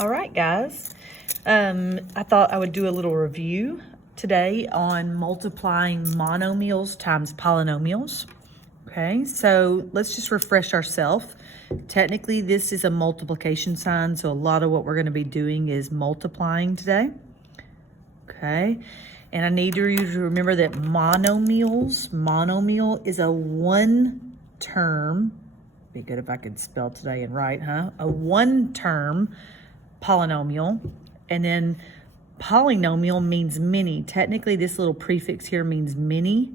All right, guys. I thought I would do a little review today on multiplying monomials times polynomials. Okay, so let's just refresh ourselves. Technically, this is a multiplication sign, so a lot of what we're going to be doing is multiplying today. Okay, and I need you to remember that monomial is a one-term, be good if I could spell today and write, huh? A one-term polynomial, and then polynomial means many. Technically, this little prefix here means many,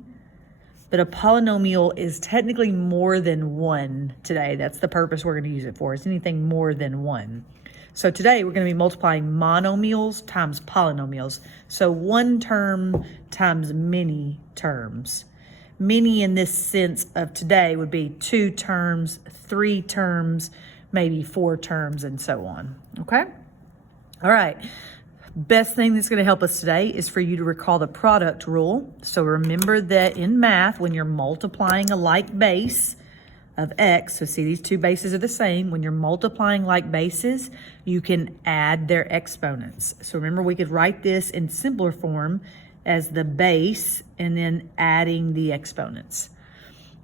but a polynomial is technically more than one today. That's the purpose we're going to use it for. It's anything more than one. So today we're going to be multiplying monomials times polynomials. So one term times many terms. Many in this sense of today would be 2 terms, 3 terms, maybe 4 terms, and so on. Okay? All right. Best thing that's going to help us today is for you to recall the product rule. So remember that in math, when you're multiplying a like base of x, so see these two bases are the same. When you're multiplying like bases, you can add their exponents. So remember, we could write this in simpler form as the base and then adding the exponents.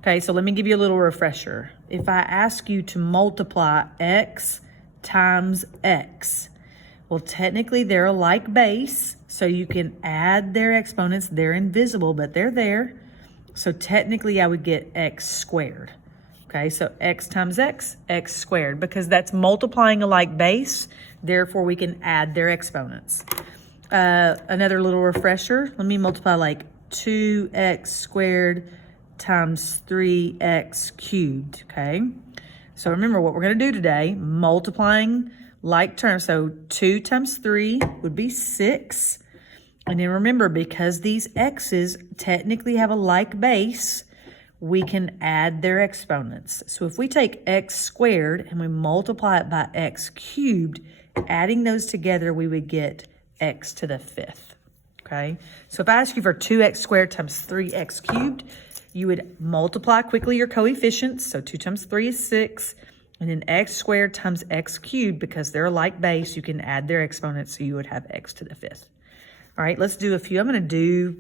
Okay, so let me give you a little refresher. If I ask you to multiply x times x, well, technically they're a like base, so you can add their exponents. They're invisible, but they're there. So technically I would get x squared. Okay, so x times x, x squared, because that's multiplying a like base, therefore we can add their exponents. Another little refresher, let me multiply like 2x squared times 3x cubed, okay? So remember what we're going to do today, multiplying like terms. So 2 times 3 would be 6. And then remember, because these x's technically have a like base, we can add their exponents. So if we take x squared and we multiply it by x cubed, adding those together, we would get x to the 5th. Okay? So if I ask you for 2x squared times 3x cubed, you would multiply quickly your coefficients. So 2 times 3 is 6. And then x squared times x cubed, because they're a like base, you can add their exponents, so you would have x to the 5th. All right, let's do a few. I'm going to do,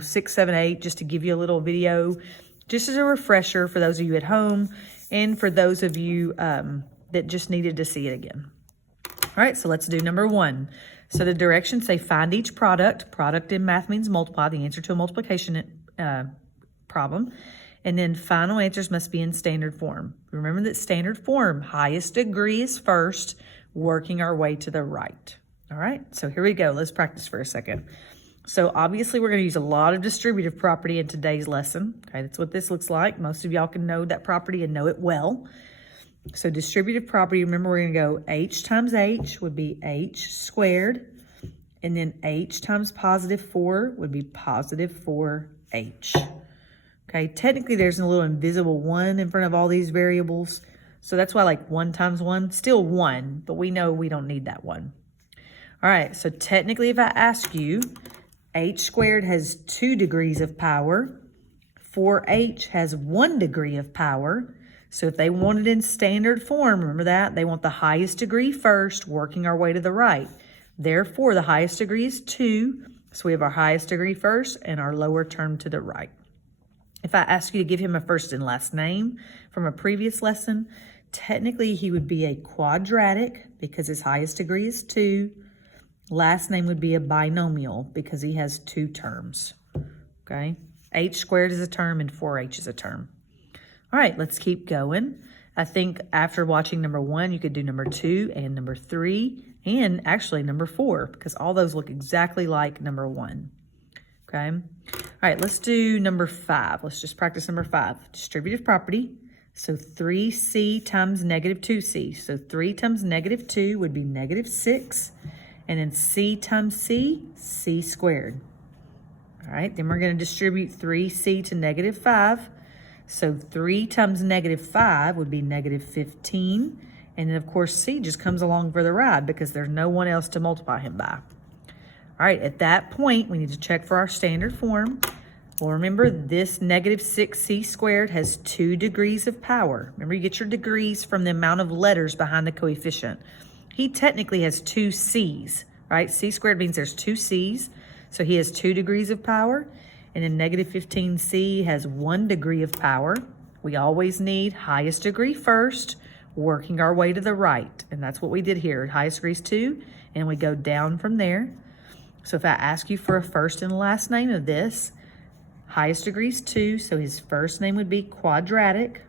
6, 7, 8, just to give you a little video, just as a refresher for those of you at home and for those of you that just needed to see it again. All right, so let's do number 1. So the directions say find each product. Product in math means multiply, the answer to a multiplication problem. And then final answers must be in standard form. Remember that standard form, highest degree is first, working our way to the right. All right, so here we go. Let's practice for a second. So obviously we're going to use a lot of distributive property in today's lesson. Okay, that's what this looks like. Most of y'all can know that property and know it well. So distributive property, remember we're going to go h times h would be h squared. And then h times positive 4 would be positive 4h. Okay, technically there's a little invisible 1 in front of all these variables. So that's why like 1 times 1, still 1, but we know we don't need that 1. All right, so technically if I ask you, h squared has 2 degrees of power, 4h has 1 degree of power. So if they want it in standard form, remember that, they want the highest degree first, working our way to the right. Therefore, the highest degree is 2, so we have our highest degree first and our lower term to the right. If I ask you to give him a first and last name from a previous lesson, technically he would be a quadratic because his highest degree is 2. Last name would be a binomial because he has 2 terms. Okay? H squared is a term and 4h is a term. All right, let's keep going. I think after watching number 1, you could do number 2 and number 3 and actually number 4 because all those look exactly like number 1. Okay? All right, let's do number 5. Let's just practice number 5. Distributive property. So 3c times negative 2c. So 3 times negative 2 would be negative 6. And then c times c, c squared. All right, then we're going to distribute 3c to negative 5. So 3 times negative 5 would be negative 15. And then, of course, c just comes along for the ride because there's no one else to multiply him by. All right, at that point, we need to check for our standard form. Well, remember, this negative 6c squared has 2 degrees of power. Remember, you get your degrees from the amount of letters behind the coefficient. he technically has two c's, right? C squared means there's two c's. So he has 2 degrees of power. And then negative 15c has 1 degree of power. We always need highest degree first, working our way to the right. And that's what we did here. Highest degree is 2, and we go down from there. So if I ask you for a first and last name of this, highest degree is 2, so his first name would be quadratic.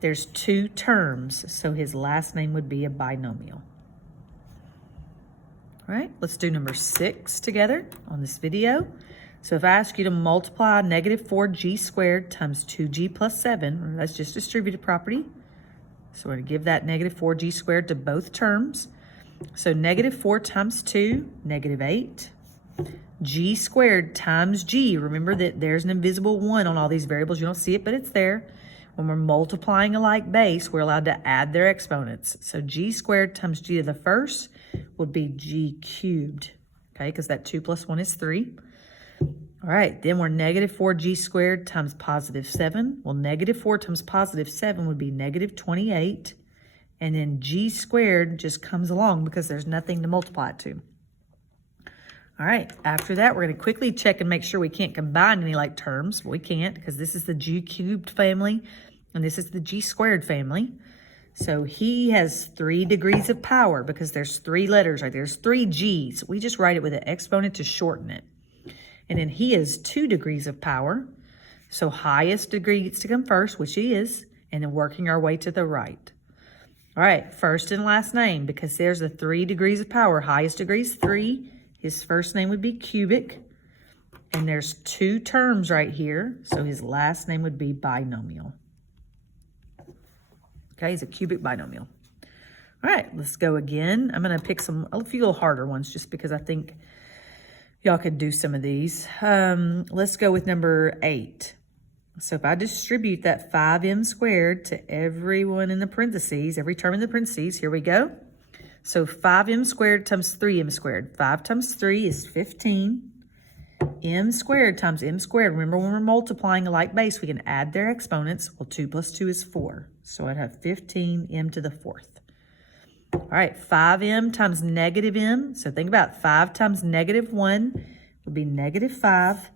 There's 2 terms, so his last name would be a binomial. All right, let's do number 6 together on this video. So if I ask you to multiply negative 4g squared times 2g plus 7, that's just distributive property. So we're going to give that negative 4g squared to both terms. So negative 4 times 2, negative 8. G squared times g. Remember that there's an invisible 1 on all these variables. You don't see it, but it's there. When we're multiplying a like base, we're allowed to add their exponents. So g squared times g to the first would be g cubed, okay, because that 2 plus 1 is 3. All right, then we're negative 4g squared times positive 7. Well, negative 4 times positive 7 would be negative 28. And then g squared just comes along because there's nothing to multiply it to. All right, after that, we're going to quickly check and make sure we can't combine any like terms. We can't because this is the g cubed family and this is the g squared family. So he has 3 degrees of power because there's 3 letters right there. There's 3 g's. We just write it with an exponent to shorten it. And then he has 2 degrees of power. So highest degree gets to come first, which he is, and then working our way to the right. All right, first and last name, because there's the 3 degrees of power. Highest degree is 3. His first name would be cubic. And there's 2 terms right here. So his last name would be binomial. Okay, he's a cubic binomial. All right, let's go again. I'm going to pick a few little harder ones just because I think y'all could do some of these. Let's go with number 8. So if I distribute that 5m squared to everyone in the parentheses, every term in the parentheses, here we go. So 5m squared times 3m squared. 5 times 3 is 15. M squared times m squared. Remember, when we're multiplying a like base, we can add their exponents. Well, 2 plus 2 is 4. So I'd have 15m to the 4th. All right, 5m times negative m. So think about 5 times negative 1 would be negative 5.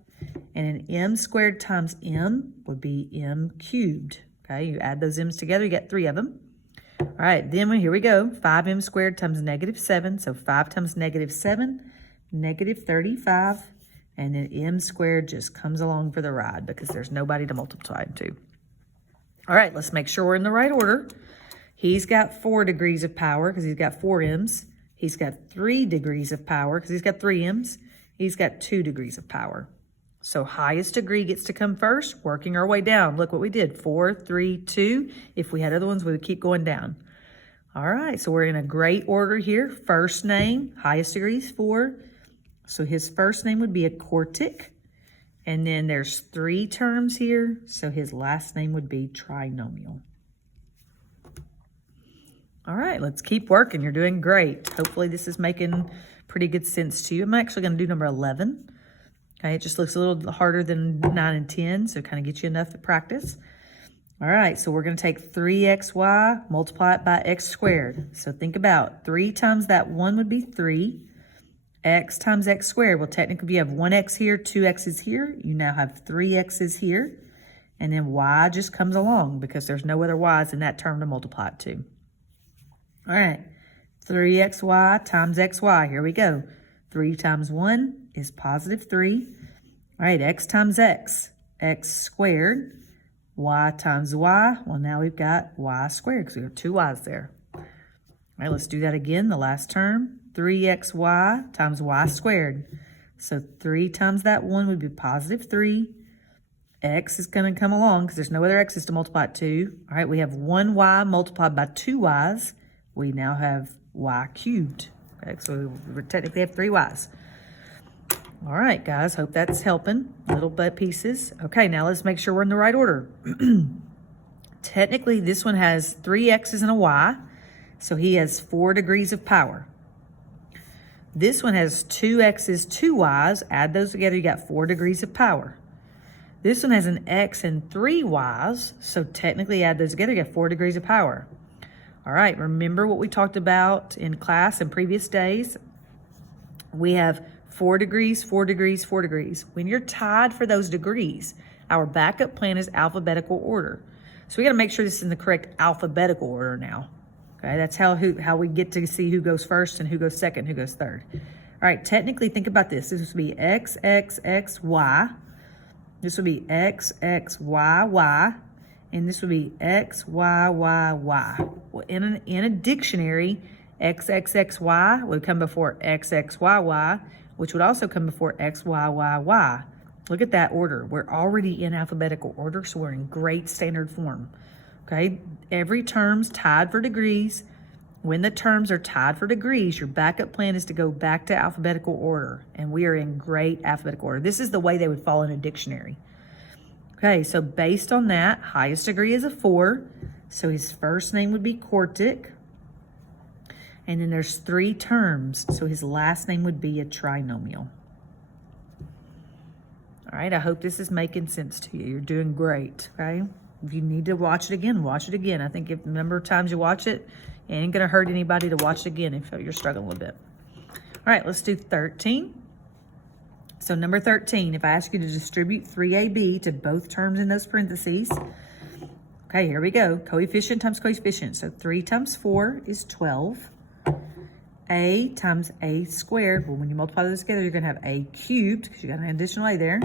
And an m squared times m would be m cubed. Okay, you add those m's together, you get 3 of them. All right, then here we go. 5m squared times negative 7. So 5 times negative 7, negative 35. And then m squared just comes along for the ride because there's nobody to multiply it to. All right, let's make sure we're in the right order. He's got 4 degrees of power because he's got 4 m's. He's got 3 degrees of power because he's got 3 m's. He's got 2 degrees of power. So highest degree gets to come first, working our way down. Look what we did, 4, 3, 2. If we had other ones, we would keep going down. All right, so we're in a great order here. First name, highest degree is 4. So his first name would be a quartic. And then there's 3 terms here. So his last name would be trinomial. All right, let's keep working. You're doing great. Hopefully this is making pretty good sense to you. I'm actually going to do number 11. Okay, it just looks a little harder than 9 and 10, so it kind of gets you enough to practice. All right, so we're going to take 3xy, multiply it by x squared. So think about 3 times that 1 would be 3. X times x squared. Well, technically, you have 1x here, 2x's here. You now have 3x's here. And then y just comes along because there's no other y's in that term to multiply it to. All right, 3xy times xy. Here we go. 3 times 1 is positive 3. All right, x times x, x squared. Y times y, well, now we've got y squared because we have 2 y's there. All right, let's do that again, the last term. 3xy times y squared. So 3 times that 1 would be positive 3. X is going to come along because there's no other x's to multiply it to. All right, we have 1y multiplied by 2 y's. We now have y cubed. Okay, so we technically have 3 y's. All right, guys, hope that's helping. Little bit pieces. Okay, now let's make sure we're in the right order. Technically, this one has 3 x's and a y, so he has 4 degrees of power. This one has 2 x's, 2 y's. Add those together, you got 4 degrees of power. This one has an x and 3 y's, so technically add those together, you got 4 degrees of power. All right, remember what we talked about in class in previous days? We have 4 degrees, 4 degrees, 4 degrees. When you're tied for those degrees, our backup plan is alphabetical order. So we got to make sure this is in the correct alphabetical order now. Okay, that's how we get to see who goes first and who goes second, who goes third. All right, technically think about this. This would be X, X, X, Y. This would be X, X, Y, Y. And this would be X, Y, Y, Y. Well, in a dictionary, X, X, X, Y would come before X, X, Y, Y, which would also come before X, Y, Y, Y. Look at that order. We're already in alphabetical order, so we're in great standard form. Okay, every term's tied for degrees. When the terms are tied for degrees, your backup plan is to go back to alphabetical order, and we are in great alphabetical order. This is the way they would fall in a dictionary. Okay, so based on that, highest degree is a 4, so his first name would be Quartic. And then there's 3 terms, so his last name would be a trinomial. All right, I hope this is making sense to you. You're doing great, okay? If you need to watch it again, watch it again. I think if the number of times you watch it, it ain't gonna hurt anybody to watch it again if you're struggling a little bit. All right, let's do 13. So number 13, if I ask you to distribute 3AB to both terms in those parentheses, okay, here we go. Coefficient times coefficient. So 3 times 4 is 12. A times A squared. Well, when you multiply those together, you're gonna have A cubed because you got an additional A there.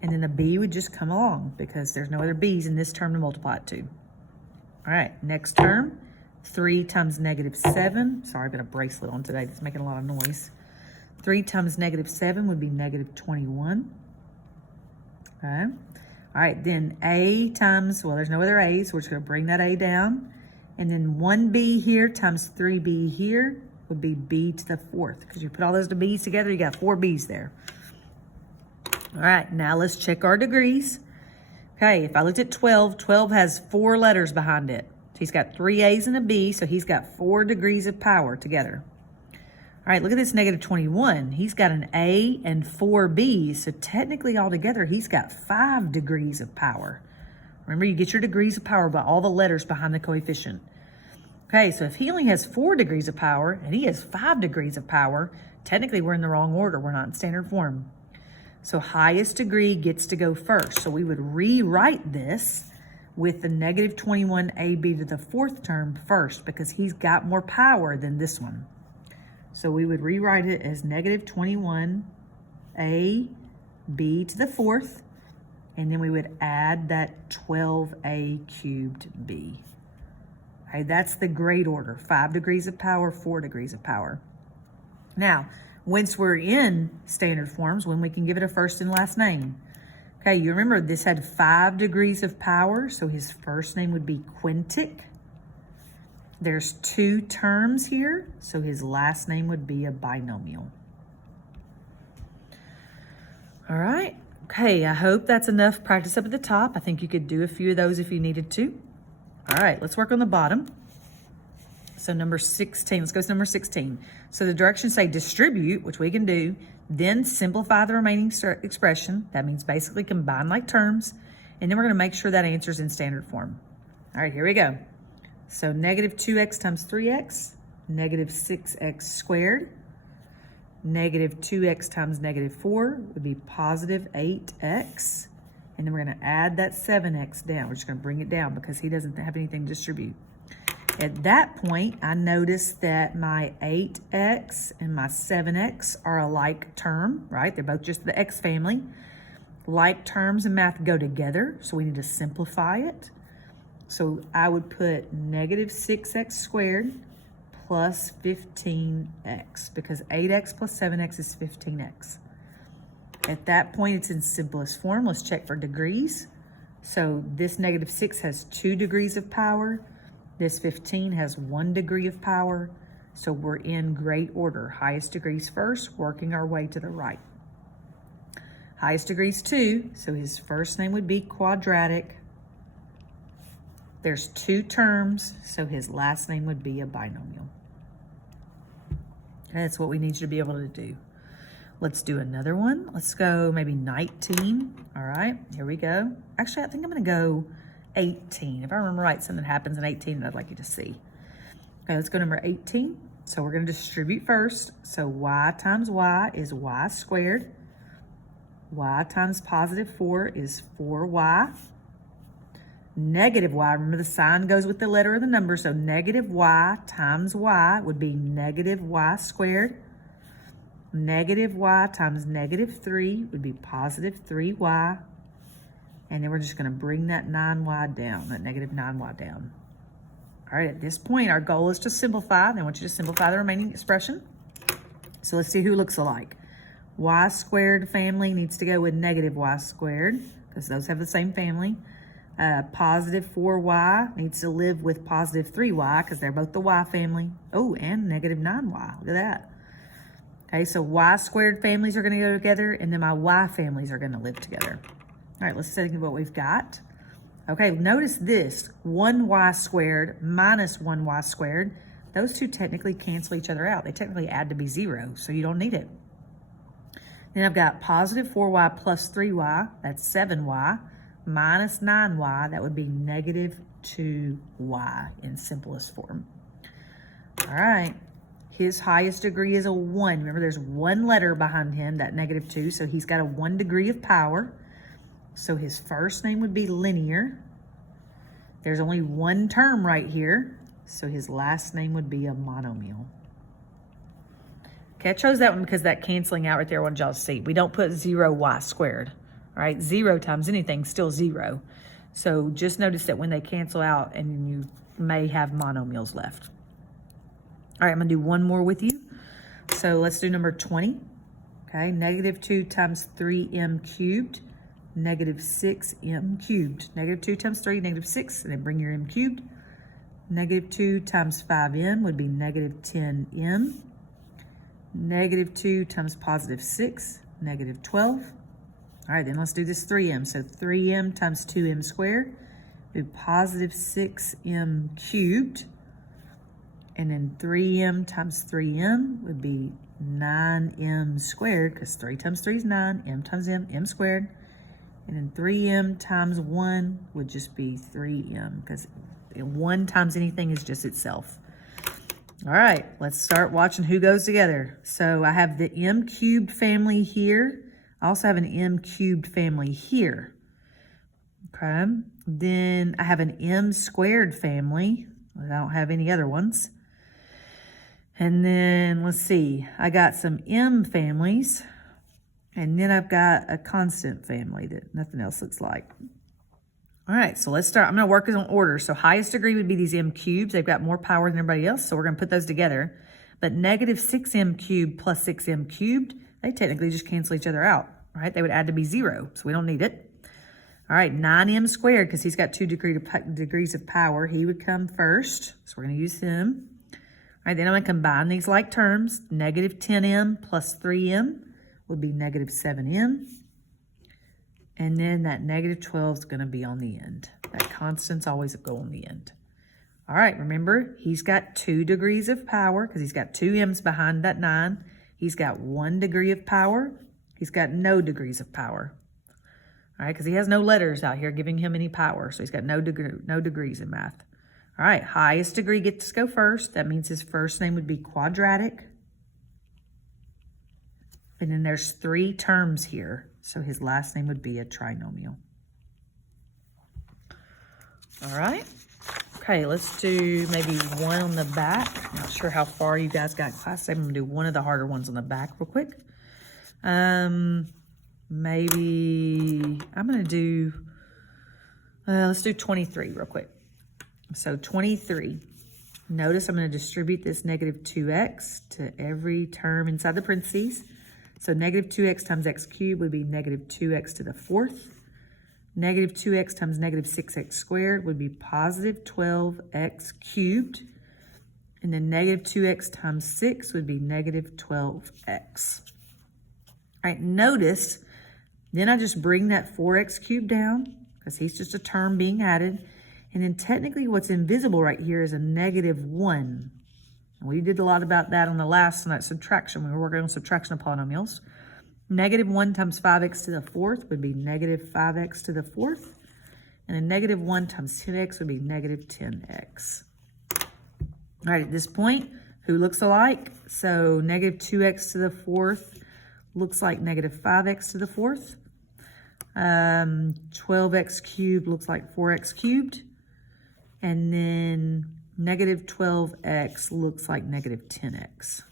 And then the B would just come along because there's no other B's in this term to multiply it to. All right, next term, 3 times negative 7. Sorry, I've got a bracelet on today that's making a lot of noise. 3 times negative 7 would be negative 21. Okay. All right, then A times, well, there's no other A, so we're just going to bring that A down. And then 1B here times 3B here would be B to the 4th. Because you put all those B's together, you got 4 B's there. All right, now let's check our degrees. Okay, if I looked at 12, 12 has 4 letters behind it. So he's got 3 A's and a B, so he's got 4 degrees of power together. All right, look at this negative 21. He's got an A and 4 B's, so technically altogether, he's got 5 degrees of power. Remember, you get your degrees of power by all the letters behind the coefficient. Okay, so if he only has 4 degrees of power and he has 5 degrees of power, technically we're in the wrong order. We're not in standard form. So highest degree gets to go first. So we would rewrite this with the negative 21AB to the 4th term first because he's got more power than this one. So we would rewrite it as negative 21AB to the 4th, and then we would add that 12A cubed B. Okay, that's the grade order, 5 degrees of power, 4 degrees of power. Now, once we're in standard forms, when we can give it a first and last name. Okay, you remember this had 5 degrees of power, so his first name would be Quintic. There's 2 terms here, so his last name would be a binomial. All right, okay, I hope that's enough practice up at the top. I think you could do a few of those if you needed to. All right, let's work on the bottom. So number 16, let's go to number 16. So the directions say distribute, which we can do, then simplify the remaining expression. That means basically combine like terms. And then we're gonna make sure that answer's in standard form. All right, here we go. So negative 2x times 3x, negative 6x squared, negative 2x times negative 4 would be positive 8x. And then we're gonna add that 7x down. We're just gonna bring it down because he doesn't have anything to distribute. At that point, I noticed that my 8x and my 7x are a like term, right? They're both just the x family. Like terms in math go together, so we need to simplify it. So I would put negative 6x squared plus 15x because 8x plus 7x is 15x. At that point, it's in simplest form. Let's check for degrees. So this negative 6 has 2 degrees of power. This 15 has 1 degree of power. So we're in great order. Highest degrees first, working our way to the right. Highest degrees 2, so his first name would be quadratic. There's 2 terms, so his last name would be a binomial. That's what we need you to be able to do. Let's do another one. Let's go maybe 19. All right, here we go. Actually, I think I'm gonna go 18. If I remember right, something happens in 18 that I'd like you to see. Okay, let's go to number 18. So we're going to distribute first. So y times y is y squared. Y times positive 4 is 4y. Negative y, remember the sign goes with the letter of the number, so negative y times y would be negative y squared. Negative y times negative 3 would be positive 3y. And then we're just going to bring that 9y down, that negative 9y down. All right, at this point, our goal is to simplify. Then I want you to simplify the remaining expression. So let's see who looks alike. Y squared family needs to go with negative y squared, because those have the same family. Positive 4y needs to live with positive 3y, because they're both the y family. Oh, and negative 9y. Look at that. Okay, so y squared families are going to go together, and then my y families are going to live together. All right, let's see what we've got. Okay, notice this, 1y squared minus 1y squared. Those two technically cancel each other out. They technically add to be 0, so you don't need it. Then I've got positive 4y plus 3y, that's 7y, minus 9y, that would be negative 2y in simplest form. All right, his highest degree is a 1. Remember, there's one letter behind him, that negative 2, so he's got a 1 degree of power. So his first name would be linear. There's only one term right here, so his last name would be a monomial. Okay, I chose that one because that canceling out right there, I wanted y'all to see. We don't put 0y squared, all right? 0 times anything, still 0. So just notice that when they cancel out, and you may have monomials left. All right, I'm gonna do one more with you. So let's do number 20. Okay, negative 2 times 3m cubed, negative 6m cubed. Negative 2 times 3, negative 6, and then bring your m cubed. Negative 2 times 5m would be negative 10m. Negative 2 times positive 6, negative 12. All right, then let's do this 3m. So 3m times 2m squared would be positive 6m cubed. And then 3m times 3m would be 9m squared, because 3 times 3 is 9, m times m squared. And then 3m times 1 would just be 3m, because 1 times anything is just itself. All right, let's start watching who goes together. So I have the m cubed family here. I also have an m cubed family here. Okay, then I have an m squared family. I don't have any other ones. And then let's see, I got some m families. And then I've got a constant family that nothing else looks like. All right, so let's start. I'm going to work in order. So highest degree would be these m cubes. They've got more power than everybody else, so we're going to put those together. But negative 6m cubed plus 6m cubed, they technically just cancel each other out, right? They would add to be 0, so we don't need it. All right, 9m squared, because he's got 2 degrees of power. He would come first, so we're going to use him. All right, then I'm going to combine these like terms. Negative 10m plus 3m would be negative 7m. And then that negative 12 is going to be on the end. That constants always go on the end. All right, remember, he's got 2 degrees of power because he's got 2 m's behind that 9. He's got 1 degree of power. He's got no degrees of power. All right, because he has no letters out here giving him any power. So he's got no degrees in math. All right, highest degree gets to go first. That means his first name would be quadratic. And then there's 3 terms here. So his last name would be a trinomial. All right. Okay, let's do maybe one on the back. Not sure how far you guys got class. I'm going to do one of the harder ones on the back real quick. Maybe I'm going to do, let's do 23 real quick. So 23. Notice I'm going to distribute this negative 2x to every term inside the parentheses. So negative 2x times x cubed would be negative 2x to the 4th. Negative 2x times negative 6x squared would be positive 12x cubed. And then negative 2x times 6 would be negative 12x. All right, notice, then I just bring that 4x cubed down because he's just a term being added. And then technically what's invisible right here is a negative 1. We did a lot about that on the last one, that subtraction. We were working on subtraction of polynomials. Negative 1 times 5x to the 4th would be negative 5x to the 4th. And then negative 1 times 10x would be negative 10x. All right, at this point, who looks alike? So negative 2x to the fourth looks like negative 5x to the fourth. 12x cubed looks like 4x cubed. And then negative 12x looks like negative 10x.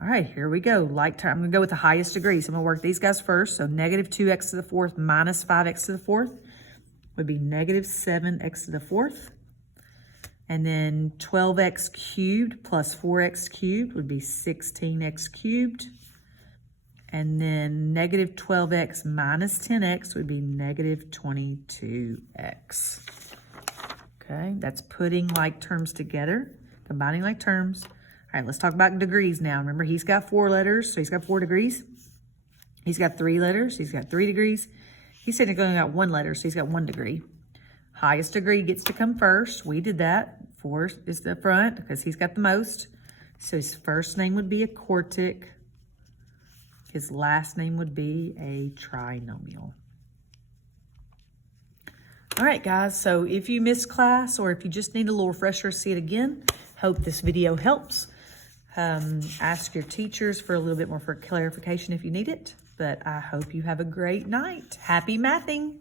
All right, here we go. Like term, I'm going to go with the highest degree. So I'm going to work these guys first. So negative 2x to the fourth minus 5x to the fourth would be negative 7x to the fourth. And then 12x cubed plus 4x cubed would be 16x cubed. And then negative 12x minus 10x would be negative 22x. Okay, that's putting like terms together, combining like terms. All right, let's talk about degrees now. Remember, he's got 4 letters, so he's got 4 degrees. He's got 3 letters, he's got 3 degrees. He said he's only got 1 letter, so he's got 1 degree. Highest degree gets to come first. We did that. 4 is the front because he's got the most. So his first name would be a quartic. His last name would be a trinomial. All right, guys. So if you missed class or if you just need a little refresher, see it again. Hope this video helps. Ask your teachers for a little bit more for clarification if you need it. But I hope you have a great night. Happy mathing.